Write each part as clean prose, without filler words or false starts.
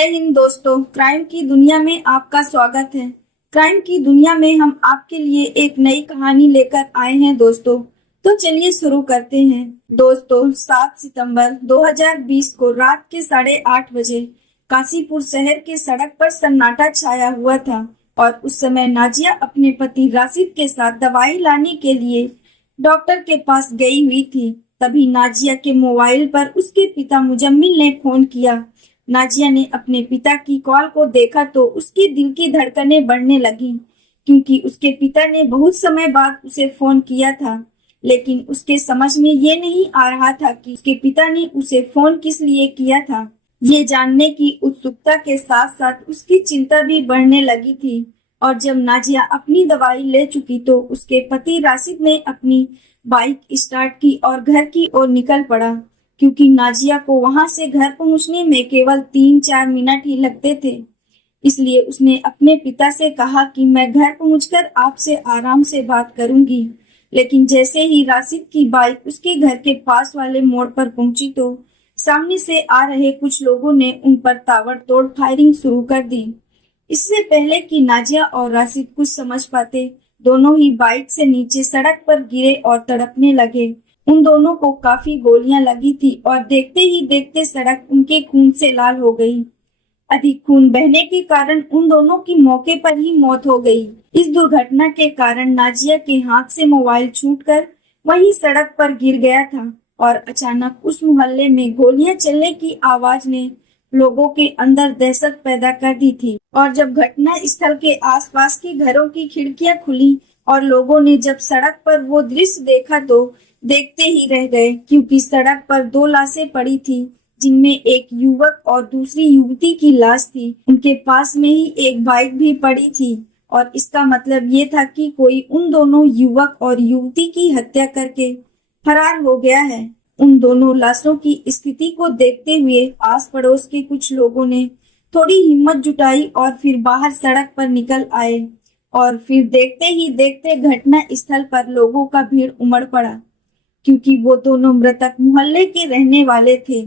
जय हिंद दोस्तों। क्राइम की दुनिया में आपका स्वागत है। क्राइम की दुनिया में हम आपके लिए एक नई कहानी लेकर आए हैं दोस्तों। तो चलिए शुरू करते हैं। दोस्तों 7 सितंबर 2020 को रात के 8:30 बजे काशीपुर शहर के सड़क पर सन्नाटा छाया हुआ था और उस समय नाजिया अपने पति राशिद के साथ दवाई लाने के लिए डॉक्टर के पास गई हुई थी। तभी नाजिया के मोबाइल पर उसके पिता मुजम्मिल ने फोन किया। नाजिया ने अपने पिता की कॉल को देखा तो उसके दिल की धड़कनें बढ़ने लगीं, क्योंकि उसके पिता ने बहुत समय बाद उसे फोन किया था। लेकिन उसके समझ में ये नहीं आ रहा था कि उसके पिता ने उसे फोन किस लिए किया था। ये जानने की उत्सुकता के साथ साथ उसकी चिंता भी बढ़ने लगी थी। और जब नाजिया अपनी दवाई ले चुकी तो उसके पति राशिद ने अपनी बाइक स्टार्ट की और घर की ओर निकल पड़ा, क्योंकि नाजिया को वहां से घर पहुंचने में केवल 3-4 मिनट ही लगते थे। इसलिए उसने अपने पिता से कहा कि मैं घर पहुंचकर आपसे आराम से बात करूंगी। लेकिन जैसे ही राशिद की बाइक उसके घर के पास वाले मोड़ पर पहुंची तो सामने से आ रहे कुछ लोगों ने उन पर ताबड़तोड़ फायरिंग शुरू कर दी। इससे पहले कि नाजिया और राशिद कुछ समझ पाते, दोनों ही बाइक से नीचे सड़क पर गिरे और तड़पने लगे। उन दोनों को काफी गोलियां लगी थी और देखते ही देखते सड़क उनके खून से लाल हो गई। अधिक खून बहने के कारण उन दोनों की मौके पर ही मौत हो गई। इस दुर्घटना के कारण नाजिया के हाथ से मोबाइल छूटकर वहीं सड़क पर गिर गया था और अचानक उस मोहल्ले में गोलियां चलने की आवाज ने लोगों के अंदर दहशत पैदा कर दी थी। और जब घटना स्थल के आसपास के घरों की खिड़कियां खुली और लोगों ने जब सड़क पर वो दृश्य देखा तो देखते ही रह गए, क्योंकि सड़क पर 2 लाशें पड़ी थी, जिनमें एक युवक और दूसरी युवती की लाश थी। उनके पास में ही एक बाइक भी पड़ी थी और इसका मतलब ये था कि कोई उन दोनों युवक और युवती की हत्या करके फरार हो गया है। उन दोनों लाशों की स्थिति को देखते हुए आस पड़ोस के कुछ लोगों ने थोड़ी हिम्मत जुटाई और फिर बाहर सड़क पर निकल आए। और फिर देखते ही देखते घटना स्थल पर लोगों का भीड़ उमड़ पड़ा, क्योंकि वो दोनों मृतक मोहल्ले के रहने वाले थे।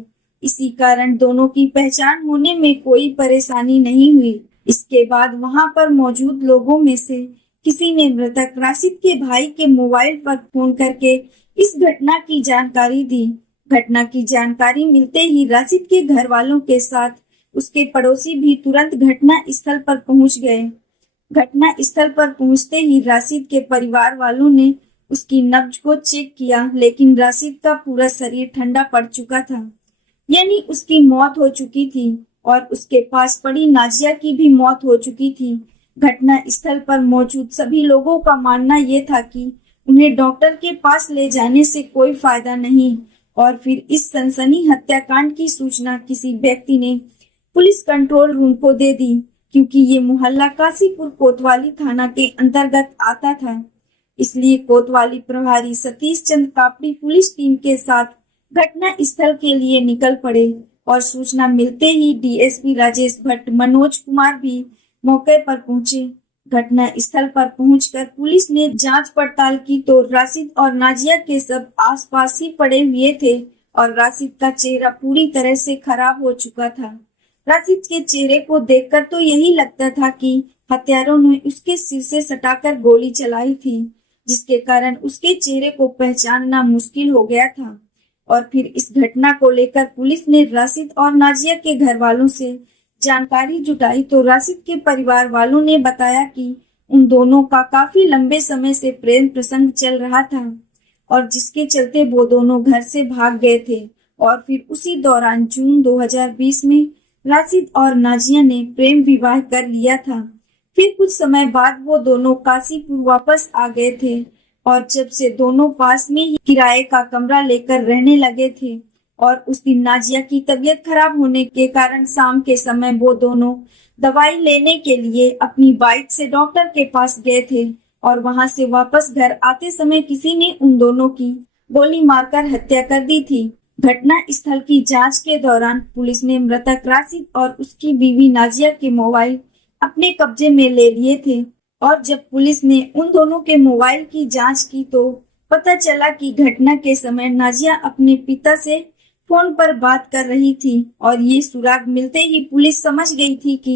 इसी कारण दोनों की पहचान होने में कोई परेशानी नहीं हुई। इसके बाद वहां पर मौजूद लोगों में से किसी ने मृतक राशिद के भाई के मोबाइल पर फोन करके इस घटना की जानकारी दी। घटना की जानकारी मिलते ही राशिद के घर वालों के साथ उसके पड़ोसी भी तुरंत घटना स्थल पर पहुंच गए। घटना स्थल पर पहुंचते ही राशिद के परिवार वालों ने उसकी नब्ज को चेक किया, लेकिन राशिद का पूरा शरीर ठंडा पड़ चुका था, यानी उसकी मौत हो चुकी थी। और उसके पास पड़ी नाजिया की भी मौत हो चुकी थी। घटना स्थल पर मौजूद सभी लोगों का मानना ये था कि उन्हें डॉक्टर के पास ले जाने से कोई फायदा नहीं। और फिर इस सनसनी हत्याकांड की सूचना किसी व्यक्ति ने पुलिस कंट्रोल रूम को दे दी, क्योंकि ये मोहल्ला काशीपुर कोतवाली थाना के अंतर्गत आता था। इसलिए कोतवाली प्रभारी सतीश चंद्र कापड़ी पुलिस टीम के साथ घटना स्थल के लिए निकल पड़े और सूचना मिलते ही डीएसपी राजेश भट्ट मनोज कुमार भी मौके पर पहुंचे। घटना स्थल पर पहुंचकर पुलिस ने जांच पड़ताल की तो राशिद और नाजिया के सब आसपास ही पड़े हुए थे और राशिद का चेहरा पूरी तरह से खराब हो चुका था। राशिद के चेहरे को देखकर तो यही लगता था कि हत्यारों ने उसके सिर से सटाकर गोली चलाई थी, जिसके कारण उसके चेहरे को पहचानना मुश्किल हो गया था। और फिर इस घटना को लेकर पुलिस ने राशिद और नाजिया के घर वालों से जानकारी जुटाई तो राशिद के परिवार वालों ने बताया कि उन दोनों का काफी लंबे समय से प्रेम प्रसंग चल रहा था और जिसके चलते वो दोनों घर से भाग गए थे। और फिर उसी दौरान जून 2020 में राशिद और नाजिया ने प्रेम विवाह कर लिया था। फिर कुछ समय बाद वो दोनों काशीपुर वापस आ गए थे और जब से दोनों पास में ही किराए का कमरा लेकर रहने लगे थे। और उस दिन नाजिया की तबीयत खराब होने के कारण शाम के समय वो दोनों दवाई लेने के लिए अपनी बाइक से डॉक्टर के पास गए थे और वहां से वापस घर आते समय किसी ने उन दोनों की गोली मारकर हत्या कर दी थी। घटना स्थल की जांच के दौरान पुलिस ने मृतक राशिद और उसकी बीवी नाजिया के मोबाइल अपने कब्जे में ले लिए थे। और जब पुलिस ने उन दोनों के मोबाइल की जांच की तो पता चला कि घटना के समय नाजिया अपने पिता से फोन पर बात कर रही थी और ये सुराग मिलते ही पुलिस समझ गई थी कि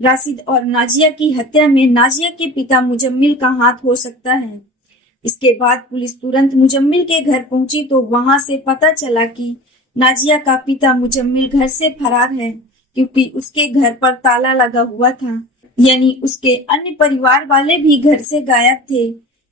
राशिद और नाजिया की हत्या में नाजिया के पिता मुजम्मिल का हाथ हो सकता है। इसके बाद पुलिस तुरंत मुजम्मिल के घर पहुंची तो वहां से पता चला कि नाजिया का पिता मुजम्मिल घर से फरार है, क्योंकि उसके घर पर ताला लगा हुआ था। यानी उसके अन्य परिवार वाले भी घर से गायब थे।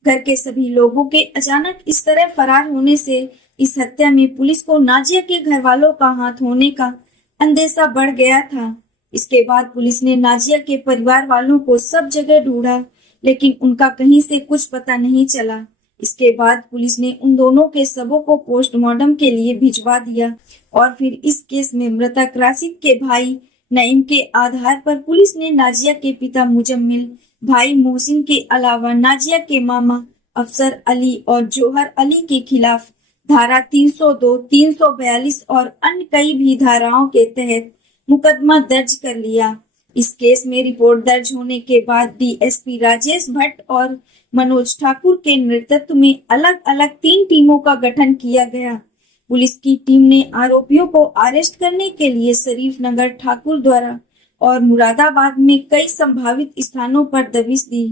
घर के सभी लोगों के अचानक इस तरह फरार होने से इस हत्या में पुलिस को नाजिया के घर वालों का हाथ होने का अंदेशा बढ़ गया था। इसके बाद पुलिस ने नाजिया के परिवार वालों को सब जगह ढूंढा, लेकिन उनका कहीं से कुछ पता नहीं चला। इसके बाद पुलिस ने उन दोनों के शवों को पोस्टमार्टम के लिए भिजवा दिया और फिर इस केस में मृतक राशिद के भाई नईम के आधार पर पुलिस ने नाजिया के पिता मुजम्मिल, भाई मोहसिन के अलावा नाजिया के मामा अफसर अली और जोहर अली के खिलाफ धारा 302, 342 और अन्य कई भी धाराओं के तहत मुकदमा दर्ज कर लिया। इस केस में रिपोर्ट दर्ज होने के बाद डीएसपी राजेश भट्ट और मनोज ठाकुर के नेतृत्व में अलग अलग 3 टीमों का गठन किया गया। पुलिस की टीम ने आरोपियों को अरेस्ट करने के लिए शरीफ नगर, ठाकुर द्वारा और मुरादाबाद में कई संभावित स्थानों पर दबिश दी,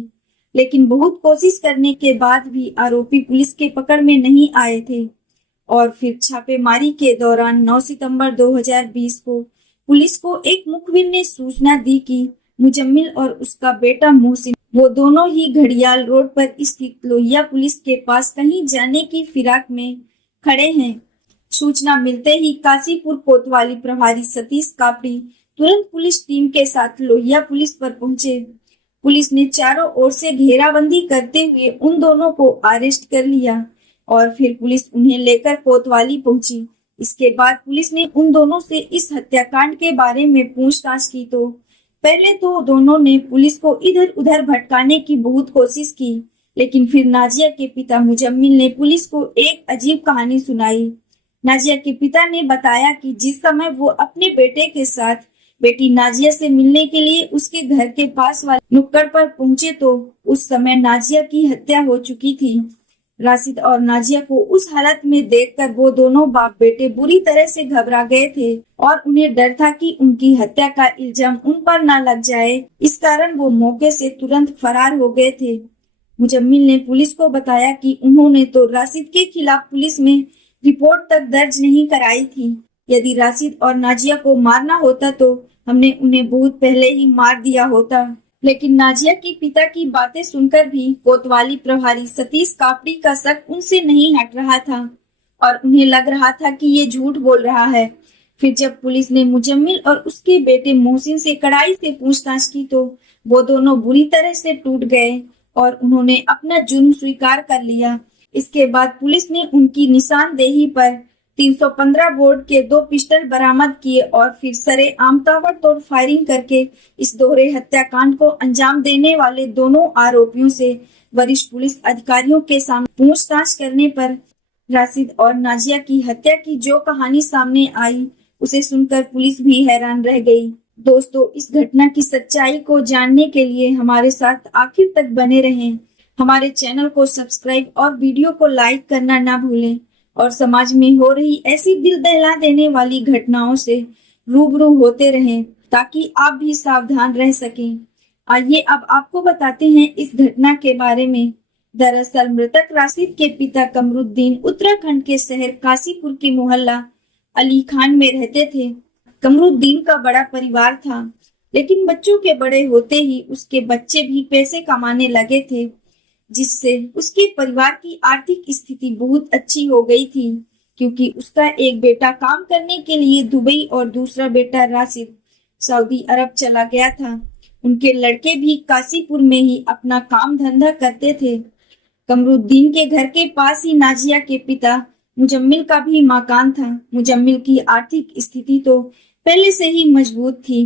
लेकिन बहुत कोशिश करने के बाद भी आरोपी पुलिस के पकड़ में नहीं आए थे। और फिर छापेमारी के दौरान 9 सितंबर 2020 को पुलिस को एक मुखबिर ने सूचना दी कि मुजम्मिल और उसका बेटा मोहसिन वो दोनों ही घड़ियाल रोड पर स्थित लोहिया पुलिस के पास कहीं जाने की फिराक में खड़े हैं। सूचना मिलते ही काशीपुर कोतवाली प्रभारी सतीश कापड़ी तुरंत पुलिस टीम के साथ लोहिया पुलिस पर पहुंचे। पुलिस ने चारों ओर से घेराबंदी करते हुए उन दोनों को अरेस्ट कर लिया और फिर पुलिस उन्हें लेकर कोतवाली पहुंची। इसके बाद पुलिस ने उन दोनों से इस हत्याकांड के बारे में पूछताछ की तो पहले तो दोनों ने पुलिस को इधर उधर भटकाने की बहुत कोशिश की, लेकिन फिर नाजिया के पिता मुजम्मिल ने पुलिस को एक अजीब कहानी सुनाई। नाजिया के पिता ने बताया कि जिस समय वो अपने बेटे के साथ बेटी नाजिया से मिलने के लिए उसके घर के पास वाले नुक्कड़ पर पहुंचे तो उस समय नाजिया की हत्या हो चुकी थी। राशिद और नाजिया को उस हालत में देखकर वो दोनों बाप बेटे बुरी तरह से घबरा गए थे और उन्हें डर था कि उनकी हत्या का इल्जाम उन पर न लग जाए। इस कारण वो मौके से तुरंत फरार हो गए थे। मुजम्मिल ने पुलिस को बताया कि उन्होंने तो राशिद के खिलाफ पुलिस में रिपोर्ट तक दर्ज नहीं कराई थी। यदि राशिद और नाजिया को मारना होता तो हमने उन्हें बहुत पहले ही मार दिया होता। लेकिन नाजिया के पिता की बातें सुनकर भी कोतवाली प्रभारी सतीश कापड़ी का शक उनसे नहीं हट रहा था और उन्हें लग रहा था कि ये झूठ बोल रहा है। फिर जब पुलिस ने मुजम्मिल और उसके बेटे मोहसिन से कड़ाई से पूछताछ की तो वो दोनों बुरी तरह से टूट गए और उन्होंने अपना जुर्म स्वीकार कर लिया। इसके बाद पुलिस ने उनकी निशानदेही पर 315 बोर्ड के 2 पिस्टल बरामद किए और फिर सरेआम ताबड़तोड़ फायरिंग करके इस दोहरे हत्याकांड को अंजाम देने वाले दोनों आरोपियों से वरिष्ठ पुलिस अधिकारियों के सामने पूछताछ करने पर राशिद और नाजिया की हत्या की जो कहानी सामने आई उसे सुनकर पुलिस भी हैरान रह गई। दोस्तों, इस घटना की सच्चाई को जानने के लिए हमारे साथ आखिर तक बने रहें। हमारे चैनल को सब्सक्राइब और वीडियो को लाइक करना ना भूलें और समाज में हो रही ऐसी दिल दहला देने वाली घटनाओं से रूबरू होते रहें ताकि आप भी सावधान रह सकें। आइए अब आपको बताते हैं इस घटना के बारे में। दरअसल मृतक राशिद के पिता कमरुद्दीन उत्तराखंड के शहर काशीपुर के मोहल्ला अली खान में रहते थे। कमरुद्दीन का बड़ा परिवार था, लेकिन बच्चों के बड़े होते ही उसके बच्चे भी पैसे कमाने लगे थे, जिससे उसके परिवार की आर्थिक स्थिति बहुत अच्छी हो गई थी, क्योंकि उसका एक बेटा काम करने के लिए दुबई और दूसरा बेटा राशिद सऊदी अरब चला गया था। उनके लड़के भी काशीपुर में ही अपना काम धंधा करते थे। कमरुद्दीन के घर के पास ही नाजिया के पिता मुजम्मिल का भी मकान था। मुजम्मिल की आर्थिक स्थिति तो पहले से ही मजबूत थी।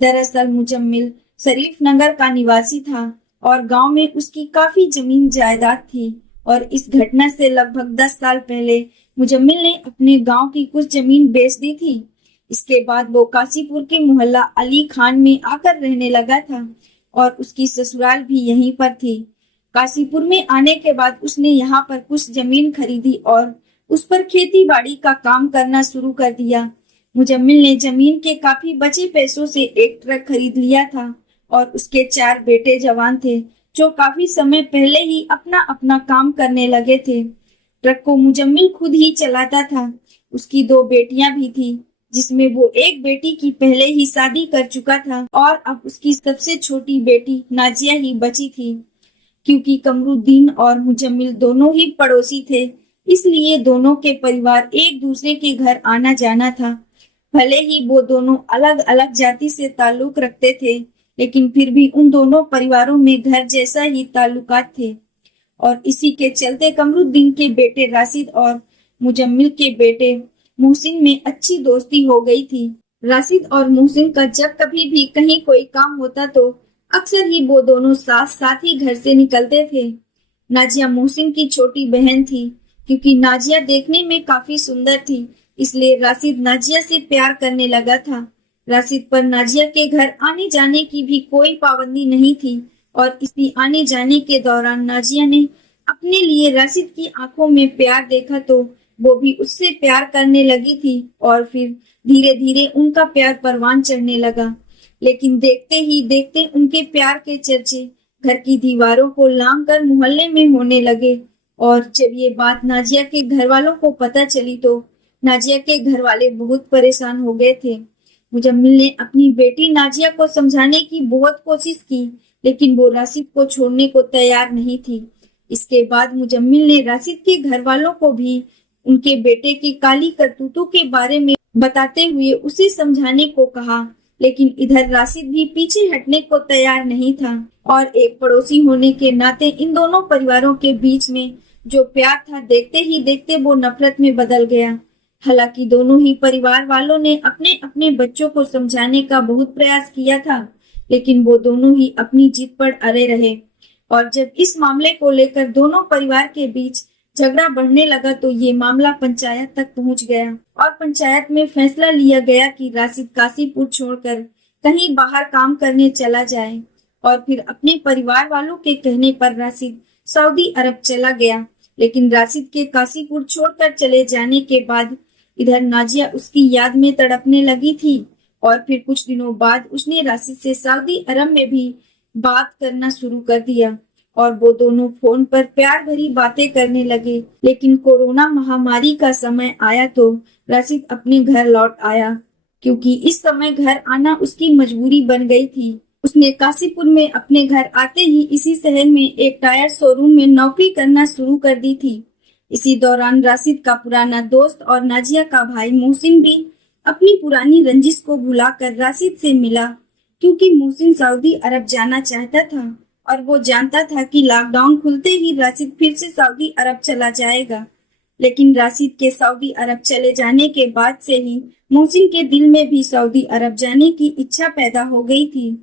दरअसल मुजम्मिल शरीफ नगर का निवासी था और गांव में उसकी काफी जमीन जायदाद थी और इस घटना से लगभग 10 साल पहले मुजम्मिल ने अपने गांव की कुछ जमीन बेच दी थी। इसके बाद वो काशीपुर के मोहल्ला अली खान में आकर रहने लगा था और उसकी ससुराल भी यहीं पर थी। काशीपुर में आने के बाद उसने यहाँ पर कुछ जमीन खरीदी और उस पर खेती बाड़ी का काम करना शुरू कर दिया। मुजम्मिल ने जमीन के काफी बचे पैसों से एक ट्रक खरीद लिया था और उसके 4 बेटे जवान थे जो काफी समय पहले ही अपना अपना काम करने लगे थे। ट्रक को मुजम्मिल खुद ही चलाता था। उसकी 2 बेटियां भी थी, जिसमें वो एक बेटी की पहले ही शादी कर चुका था और अब उसकी सबसे छोटी बेटी नाजिया ही बची थी। क्योंकि कमरुद्दीन और मुजम्मिल दोनों ही पड़ोसी थे, इसलिए दोनों के परिवार एक दूसरे के घर आना जाना था। भले ही वो दोनों अलग अलग जाति से ताल्लुक रखते थे, लेकिन फिर भी उन दोनों परिवारों में घर जैसा ही ताल्लुकात थे। और इसी के चलते कमरुद्दीन के बेटे राशिद और मुजम्मिल के बेटे मोहसिन में अच्छी दोस्ती हो गई थी। राशिद और मोहसिन का जब कभी भी कहीं कोई काम होता तो अक्सर ही वो दोनों साथ साथ ही घर से निकलते थे। नाजिया मोहसिन की छोटी बहन थी। क्योंकि नाजिया देखने में काफी सुंदर थी, इसलिए राशिद नाजिया से प्यार करने लगा था। राशिद पर नाजिया के घर आने जाने की भी कोई पाबंदी नहीं थी और इसी आने जाने के दौरान नाजिया ने अपने लिए राशिद की आंखों में प्यार देखा तो वो भी उससे प्यार करने लगी थी और फिर धीरे धीरे उनका प्यार परवान चढ़ने लगा। लेकिन देखते ही देखते उनके प्यार के चर्चे घर की दीवारों को लांघ कर मोहल्ले में होने लगे। और जब ये बात नाजिया के घर वालों को पता चली तो नाजिया के घर वाले बहुत परेशान हो गए थे। मुजम्मिल ने अपनी बेटी नाजिया को समझाने की बहुत कोशिश की, लेकिन वो राशिद को छोड़ने को तैयार नहीं थी। इसके बाद मुजम्मिल ने राशिद के घर वालों को भी उनके बेटे की काली करतूतों के बारे में बताते हुए उसे समझाने को कहा, लेकिन इधर राशिद भी पीछे हटने को तैयार नहीं था। और एक पड़ोसी होने के नाते इन दोनों परिवारों के बीच में जो प्यार था देखते ही देखते वो नफरत में बदल गया। हालांकि दोनों ही परिवार वालों ने अपने अपने बच्चों को समझाने का बहुत प्रयास किया था, लेकिन वो दोनों ही अपनी जिद पर अड़े रहे। और जब इस मामले को लेकर दोनों परिवार के बीच झगड़ा बढ़ने लगा तो ये मामला पंचायत तक पहुंच गया और पंचायत में फैसला लिया गया कि राशिद काशीपुर छोड़कर कहीं बाहर काम करने चला जाए। और फिर अपने परिवार वालों के कहने पर राशिद सऊदी अरब चला गया। लेकिन राशिद के काशीपुर छोड़कर चले जाने के बाद इधर नाजिया उसकी याद में तड़पने लगी थी और फिर कुछ दिनों बाद उसने राशिद से सऊदी अरब में भी बात करना शुरू कर दिया और वो दोनों फोन पर प्यार भरी बातें करने लगे। लेकिन कोरोना महामारी का समय आया तो राशिद अपने घर लौट आया, क्योंकि इस समय घर आना उसकी मजबूरी बन गई थी। उसने काशीपुर में अपने घर आते ही इसी शहर में एक टायर शोरूम में नौकरी करना शुरू कर दी थी। इसी दौरान राशिद का पुराना दोस्त और नाजिया का भाई मोहसिन भी अपनी पुरानी रंजिश को भुलाकर राशिद से मिला, क्योंकि मोहसिन सऊदी अरब जाना चाहता था और वो जानता था कि लॉकडाउन खुलते ही राशिद फिर से सऊदी अरब चला जाएगा। लेकिन राशिद के सऊदी अरब चले जाने के बाद से ही मोहसिन के दिल में भी सऊदी अरब जाने की इच्छा पैदा हो गई थी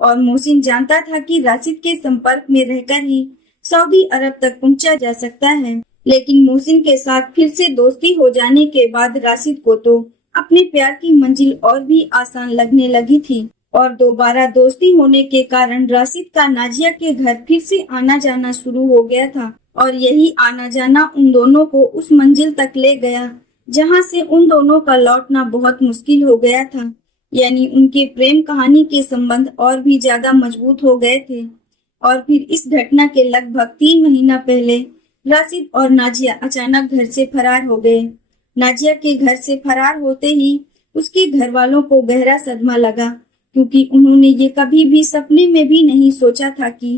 और मोहसिन जानता था कि राशिद के संपर्क में रहकर ही सऊदी अरब तक पहुंचा जा सकता है। लेकिन मोहसिन के साथ फिर से दोस्ती हो जाने के बाद राशिद को तो अपने प्यार की मंजिल और भी आसान लगने लगी थी और दोबारा दोस्ती होने के कारण राशिद का नाजिया के घर फिर से आना जाना शुरू हो गया था। और यही आना जाना उन दोनों को उस मंजिल तक ले गया जहां से उन दोनों का लौटना बहुत मुश्किल हो गया था। यानी उनके प्रेम कहानी के संबंध और भी ज्यादा मजबूत हो गए थे। और फिर इस घटना के लगभग 3 महीना पहले राशिद और नाजिया अचानक घर से फरार हो गए। नाजिया के घर से फरार होते ही उसके घर वालों को गहरा सदमा लगा, क्योंकि उन्होंने ये कभी भी सपने में भी नहीं सोचा था कि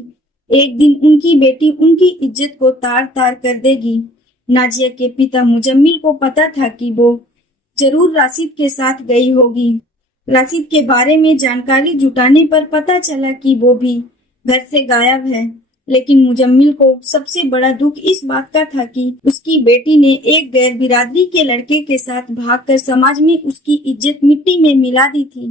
एक दिन उनकी बेटी उनकी इज्जत को तार तार कर देगी। नाजिया के पिता मुजम्मिल को पता था कि वो जरूर राशिद के साथ गई होगी। राशिद के बारे में जानकारी जुटाने पर पता चला कि वो भी घर से गायब है। लेकिन मुजम्मिल को सबसे बड़ा दुख इस बात का था कि उसकी बेटी ने एक गैर बिरादरी के लड़के के साथ भागकर समाज में उसकी इज्जत मिट्टी में मिला दी थी।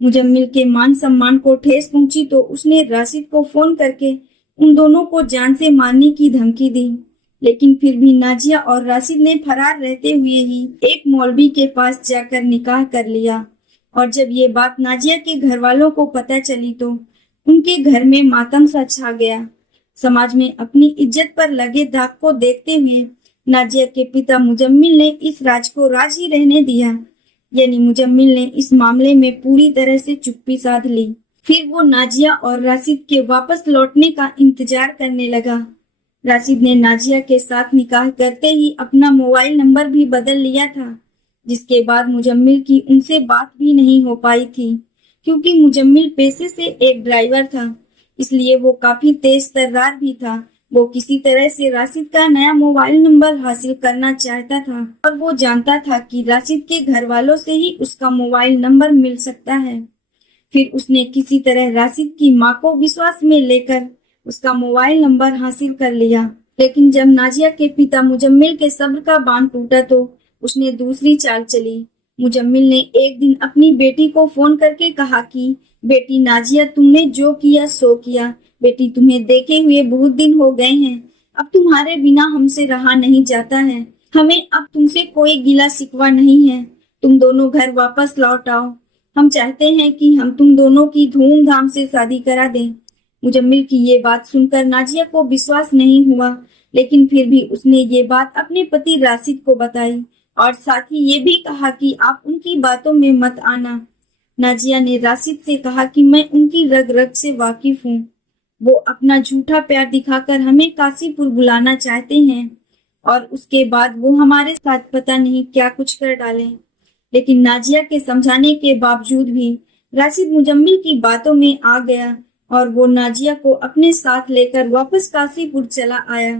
मुजम्मिल के मान सम्मान को ठेस पहुंची तो उसने राशिद को फोन करके उन दोनों को जान से मारने की धमकी दी। लेकिन फिर भी नाजिया और राशिद ने फरार रहते हुए ही एक मौलवी के पास जाकर निकाह कर लिया। और जब ये बात नाजिया के घर वालों को पता चली तो उनके घर में मातम सा छा गया। समाज में अपनी इज्जत पर लगे दाग को देखते हुए नाजिया के पिता मुजम्मिल ने इस राज को राज ही रहने दिया, यानी मुजम्मिल ने इस मामले में पूरी तरह से चुप्पी साध ली। फिर वो नाजिया और राशिद के वापस लौटने का इंतजार करने लगा। राशिद ने नाजिया के साथ निकाह करते ही अपना मोबाइल नंबर भी बदल लिया था, जिसके बाद मुजम्मिल की उनसे बात भी नहीं हो पाई थी, क्योंकि मुजम्मिल पेशे से एक ड्राइवर था, इसलिए वो काफी तेज तर्रार भी था। वो किसी तरह से राशिद का नया मोबाइल नंबर हासिल करना चाहता था और वो जानता था कि राशिद के घर वालों से ही उसका मोबाइल नंबर मिल सकता है। फिर उसने किसी तरह राशिद की माँ को विश्वास में लेकर उसका मोबाइल नंबर हासिल कर लिया। लेकिन जब नाजिया के पिता मुजम्मिल के सब्र का बांध टूटा तो उसने दूसरी चाल चली। मुजम्मिल ने एक दिन अपनी बेटी को फोन करके कहा कि बेटी नाजिया, तुमने जो किया सो किया। बेटी, तुम्हें देखे हुए बहुत दिन हो गए हैं। अब तुम्हारे बिना हमसे रहा नहीं जाता है। हमें अब तुमसे कोई गिला शिकवा नहीं है। तुम दोनों घर वापस लौट आओ। हम चाहते हैं कि हम तुम दोनों की धूमधाम से शादी करा दें। मुजम्मिल की ये बात सुनकर नाजिया को विश्वास नहीं हुआ, लेकिन फिर भी उसने ये बात अपने पति राशिद को बताई और साथ ही ये भी कहा कि आप उनकी बातों में मत आना। नाजिया ने राशिद से कहा कि मैं उनकी रग रग से वाकिफ हूँ। वो अपना झूठा प्यार दिखाकर हमें काशीपुर बुलाना चाहते हैं और उसके बाद वो हमारे साथ पता नहीं क्या कुछ कर डालें। लेकिन नाजिया के समझाने के बावजूद भी राशिद मुजम्मिल की बातों में आ गया और वो नाजिया को अपने साथ लेकर वापस काशीपुर चला आया।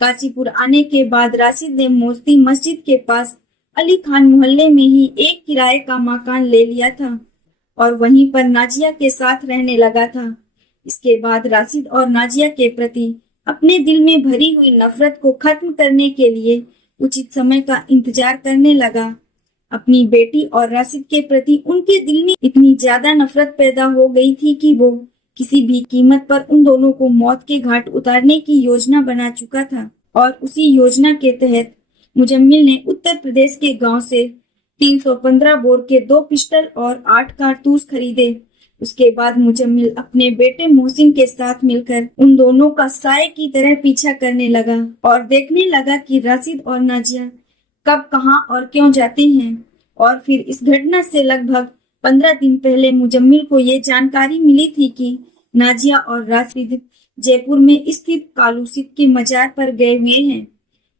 काशीपुर आने के बाद राशिद ने मोती मस्जिद के पास अली खान मोहल्ले में ही एक किराए का मकान ले लिया था और वहीं पर नाजिया के साथ रहने लगा था। इसके बाद राशिद और नाजिया के प्रति अपने दिल में भरी हुई नफरत को खत्म करने के लिए उचित समय का इंतजार करने लगा। अपनी बेटी और राशिद के प्रति उनके दिल में इतनी ज्यादा नफरत पैदा हो गई थी कि वो किसी भी कीमत पर उन दोनों को मौत के घाट उतारने की योजना बना चुका था। और उसी योजना के तहत मुजम्मिल ने उत्तर प्रदेश के गांव से 315 बोर के 2 पिस्टल और 8 कारतूस खरीदे। उसके बाद मुजम्मिल अपने बेटे मोहसिन के साथ मिलकर उन दोनों का साए की तरह पीछा करने लगा और देखने लगा कि राशिद और नाजिया कब, कहां और क्यों जाते हैं। और फिर इस घटना से लगभग 15 दिन पहले मुजम्मिल को ये जानकारी मिली थी कि नाजिया और राशिद जयपुर में स्थित कालूसित के मजार पर गए हुए हैं,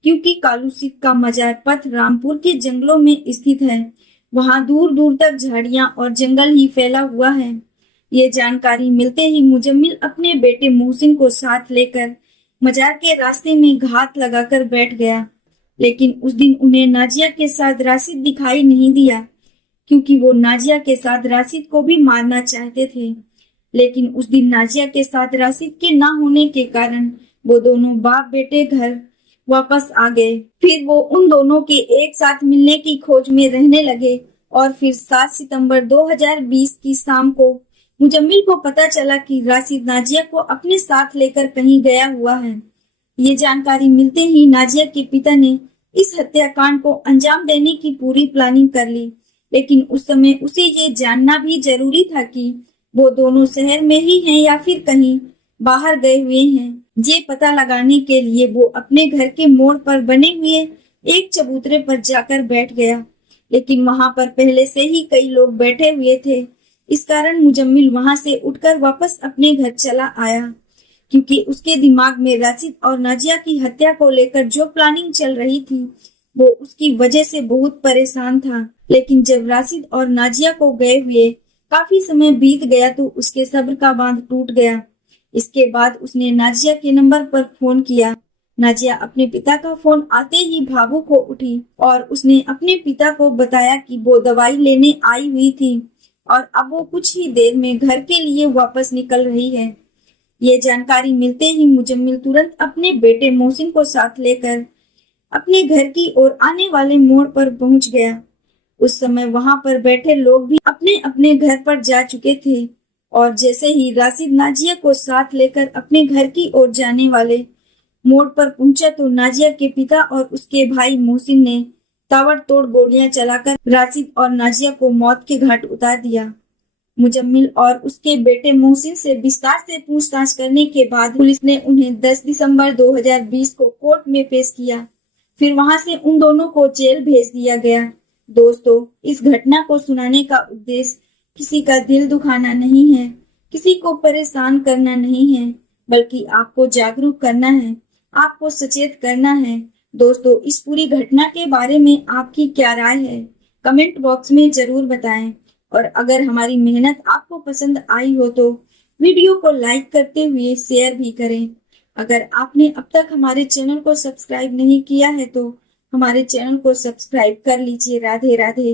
क्योंकि कालूसित का मजार पथ रामपुर के जंगलों में स्थित है। वहां दूर दूर तक झाड़ियां और जंगल ही फैला हुआ है। ये जानकारी मिलते ही मुजम्मिल अपने बेटे मोहसिन को साथ लेकर मजार के रास्ते में घात लगाकर बैठ गया। लेकिन उस दिन उन्हें नाजिया के साथ राशिद दिखाई नहीं दिया, क्योंकि वो नाजिया के साथ राशिद को भी मारना चाहते थे। लेकिन उस दिन नाजिया के साथ राशिद के ना होने के कारण वो दोनों बाप बेटे घर वापस आ गए। फिर वो उन दोनों के एक साथ मिलने की खोज में रहने लगे और फिर 7 सितंबर 2020 की शाम को मुजम्मिल को पता चला कि राशिद नाजिया को अपने साथ लेकर कहीं गया हुआ है। ये जानकारी मिलते ही नाजिया के पिता ने इस हत्याकांड को अंजाम देने की पूरी प्लानिंग कर ली। लेकिन उस समय उसे ये जानना भी जरूरी था कि वो दोनों शहर में ही हैं या फिर कहीं बाहर गए हुए हैं। ये पता लगाने के लिए वो अपने घर के मोड़ पर बने हुए एक चबूतरे पर जाकर बैठ गया, लेकिन वहां पर पहले से ही कई लोग बैठे हुए थे। इस कारण मुजम्मिल वहां से उठकर वापस अपने घर चला आया, क्योंकि उसके दिमाग में राशिद और नाजिया की हत्या को लेकर जो प्लानिंग चल रही थी वो उसकी वजह से बहुत परेशान था। लेकिन जब राशिद और नाजिया को गए हुए काफी समय बीत गया तो उसके सब्र का बांध टूट गया। इसके बाद उसने नाजिया के नंबर पर फोन किया। नाजिया अपने पिता का फोन आते ही भावुक हो उठी और उसने अपने पिता को बताया कि वो दवाई लेने आई हुई थी और अब वो कुछ ही देर में घर के लिए वापस निकल रही है। ये जानकारी मिलते ही मुजम्मिल तुरंत अपने बेटे मोहसिन को साथ लेकर अपने घर की ओर आने वाले मोड़ पर पहुंच गया। उस समय वहां पर बैठे लोग भी अपने अपने घर पर जा चुके थे और जैसे ही राशिद नाजिया को साथ लेकर अपने घर की ओर जाने वाले मोड़ पर पहुंचा तो नाजिया के पिता और उसके भाई मोहसिन ने ताबड़तोड़ गोलियां चलाकर राशिद और नाजिया को मौत के घाट उतार दिया। मुजम्मिल और उसके बेटे मोहसिन से विस्तार से पूछताछ करने के बाद पुलिस ने उन्हें 10 दिसंबर 2020 को कोर्ट में पेश किया। फिर वहां से उन दोनों को जेल भेज दिया गया। दोस्तों, इस घटना को सुनाने का उद्देश्य किसी का दिल दुखाना नहीं है, किसी को परेशान करना नहीं है, बल्कि आपको जागरूक करना है, आपको सचेत करना है। दोस्तों, इस पूरी घटना के बारे में आपकी क्या राय है? कमेंट बॉक्स में जरूर बताएं। और अगर हमारी मेहनत आपको पसंद आई हो तो वीडियो को लाइक करते हुए शेयर भी करें। अगर आपने अब तक हमारे चैनल को सब्सक्राइब नहीं किया है तो हमारे चैनल को सब्सक्राइब कर लीजिए। राधे राधे।